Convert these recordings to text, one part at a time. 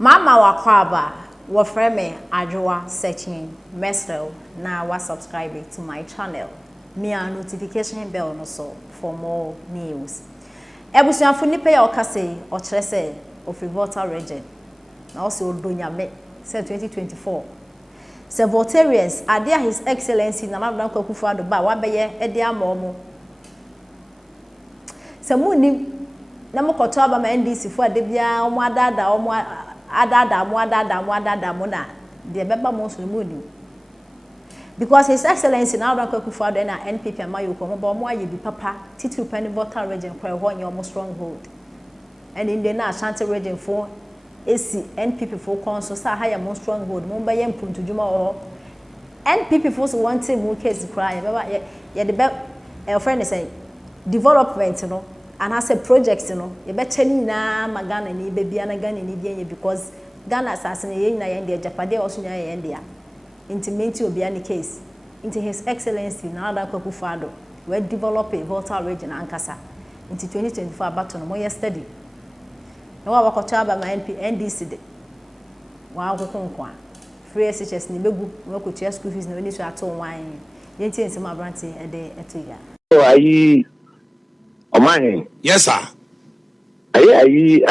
Mama wakwaba wafre me adwoa searching mestel na wa subscribe to my channel. Me a notification bell no so for more news. Ebusuafo nipa ya okase o kire se of Volta region. Na also odonyame say 2024. Se Voltarians ade His Excellency N.Addo Akufo-Addo ba wa beye e de amomo. Se muni na mokoto aba ma NDC fo ade bia omo adada mo na de beba mo so muni. Because His Excellency N.Addo Akufo-Addo na NPP amayoko mo ba mo aye bi papa titu pani Volta region kwa ho nye omo stronghold. And in the na Ashanti region for AC NPP for council sa higher more stronghold mo ba yem puntu djuma o NPP for so one team mo case cry baba ye the be friend say development no and as a project no ye be chani na magana ni be bia na Ghana ni dia because Ghana assassin ye na ye ndia Japade also nya ye ndia intimate obi any case into His Excellency N.Addo Akufo-Addo we develop a Volta region ankasa into 2024 battle no mo yesterday no wa wakoto aba ma NDC de wa akokonkwa free SHS ni begu no kotua school fees na ni so ato wan yenti ensem abrante e de etoya ayi omane yes sir ayi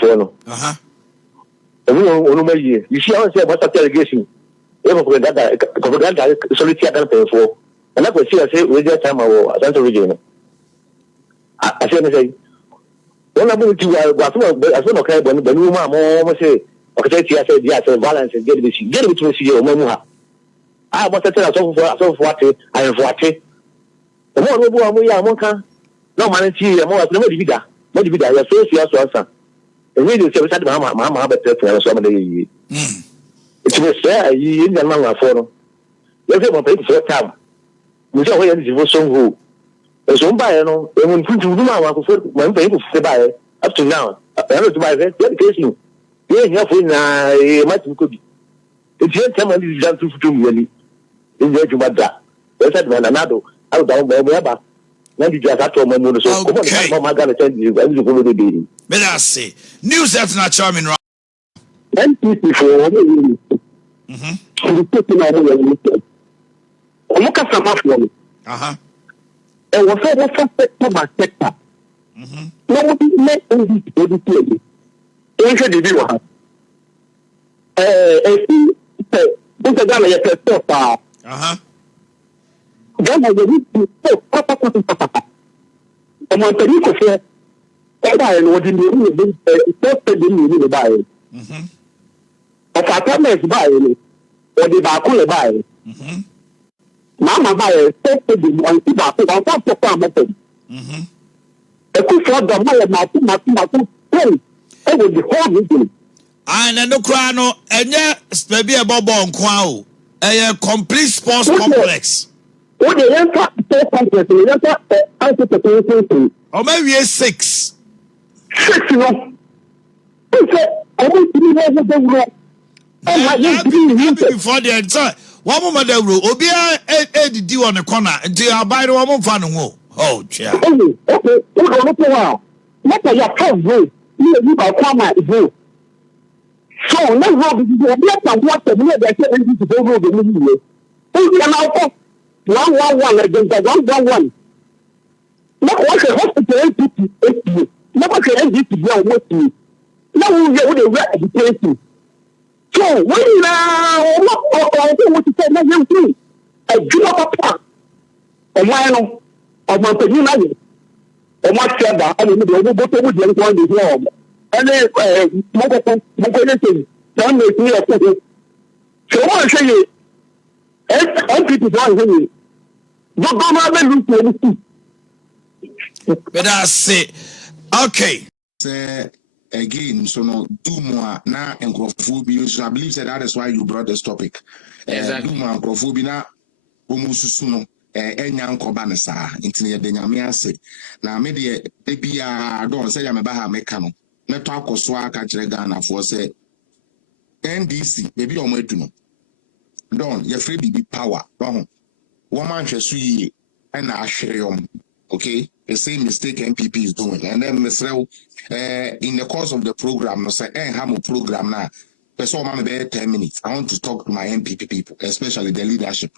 for no onu mayi you see how say about delegation even for that solitary that for and I could see say we just time our Ashanti region I say when I move to as well okay when you ma say okay say dia say balance get between see o mamu ha but tell so for what I for what the more we go ya mo kan no man see mo no me divida ya so answer and we do say say mama better for so me it was say you na na for no you say mo pay for time we say we dey so who so mba no e mun funtu duma wa ko for man pay ko se ba up to now I don't to buy that dedication yeah here for na e ma tu ko bi e je tell me this just to me in the to bada we said na N.Addo I don't know ba na di just ato mo no so come on ma ga na send you and you go do dey me that say news that na charming right NPP for omo ka sama for me e wo fe wo sector by sector no what make NDC e dey wa this Ghana ya first pa Ghana dey need to papa omo tari ko fe e ba no di ni ni ba of apartments ba o di ba ko le ba mama ba step di on ti ba ko on top of am Akufo-Addo ma hey e go the whole meeting and no cry no enye baby e bobo nko o e complete sports complex o de enter sports complex o enter anti-technology o ma wie 6 no o say o mo ti ni ho de wuro o ma ye before the entire one moment the wuro obi e didi on the corner until abai no one fa no ho oh chia okay o go look wow let ya come go you ba kwama go so na go be obi ata what me dey say NDC go go be me o ya na ko 111 against 111 na what the hospital NPP na what the NDC go what me na we dey wear education so when na what to say na you see a good papa o mai no o ma pe ni na ye o ma tia da ani mi de o bo to mu de nko de ho ani mo ko le tin na me ti e ko so what say ye NPP do say do ma be lu to but I say okay say again so no do more na enkrofo so I believe that is why you brought this topic exactly do more enkrofo bi na omususu no enya nkoba ne saa intine ye de nyame ase na me de bia don say ya me ba ha meka no meto akoso aka kire Ghana for say NDC baby o madu no don ye free bibi power don wo man hweso yi na ahwere yom Okay, the same mistake MPP is doing. And then in the course of the program, I say, have a program now. That's all I'm about 10 minutes. I want to talk to my MPP people, especially the leadership.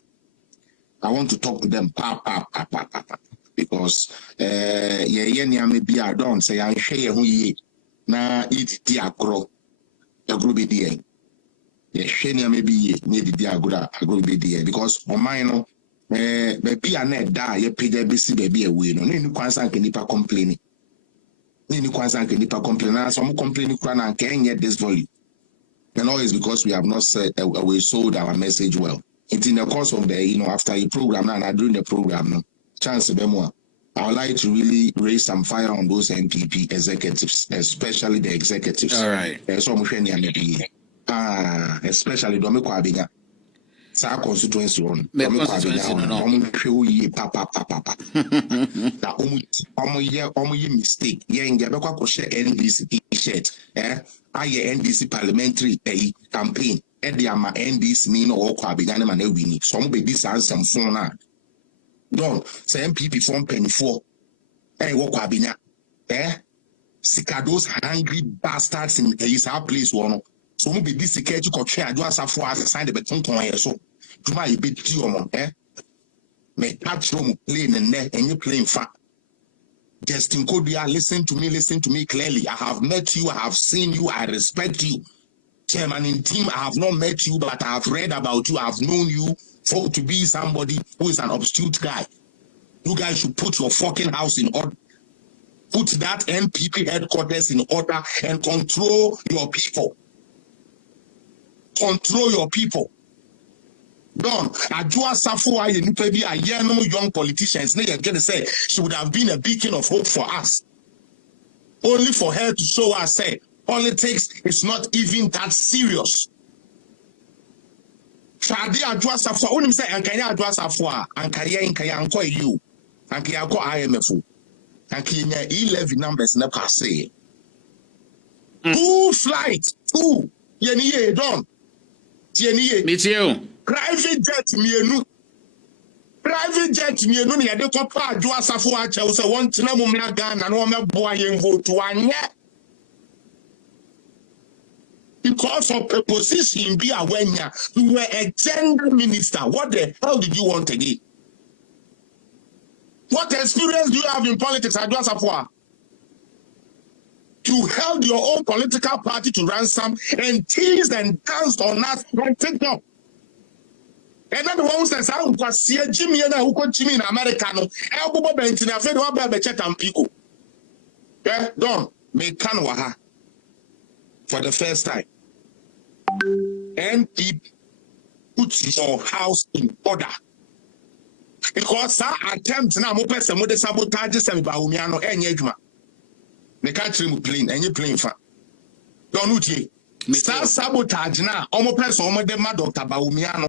I want to talk to them because yeah, maybe I don't say I share who ye na it diagro a group idea. Yeah, share maybe need the diagro idea because on mine baby a net die ye pay the BC baby away no any kwansan can nipa complaining. Any kwansan can nipa complaining. Some complaining and can get this volume. And always because we have not said we sold our message well. It's in the course of the, after a program and during the program, chance Bemwa, I would like to really raise some fire on those NPP executives, especially the executives. All right. Especially Domiko Abiga. Sa constituency on. Domiko Abiga. Papa. That mistake. Yeah, in Gabako share NDC t-shirt. NDC parliamentary campaign. My NDC mean or Abiga man winning. Some be this and some phone now. Don't say MPP form penny for. Walk Abiga. Those hungry bastards in his place one. So be this security control. Do as a for as sign the beton so. Do my bit you me touch room playing and net and you playing fat. Justin Kodia, listen to me clearly. I have met you, I have seen you, I respect you. Chairman in team, I have not met you, but I have read about you, I have known you for to be somebody who is an obtuse guy. You guys should put your fucking house in order. Put that NPP headquarters in order and control your people. Control your people. Don, Ajua Safua, a young politicians, they are going to say she would have been a beacon of hope for us. Only for her to show us, say, politics is not even that serious. Shadi Ajua Safua, only say, Ankaya Ajua Safua, Ankaya Anko you, Ankaya IMF, Ankaya 11 numbers in the passe. 2 flights, 2, Yeniye, Don. Meet you. Private jet mienu ni ade kopa Adwo Asafo acha wo se won tena mo mra Ghana na wo meboa yen vote anye because of a position be awenya you were a gender minister. What the hell did you want again? What experience do you have in politics, Adwo Asafo? You held your own political party to ransom and teased and danced on us on TikTok. And then the one says, I was see Jimmy and who could Jimmy in America. No, Elbow Benton, I've read about the chat and people. Yeah, don't make Kanwaha for the first time. And put your house in order. Because our attempts now, more person with the sabotage and Baumiano and Yegma. They can't trim plane and you playing fun. Don't you? Mr. Sabotage now, almost person, Dr. Baumiano.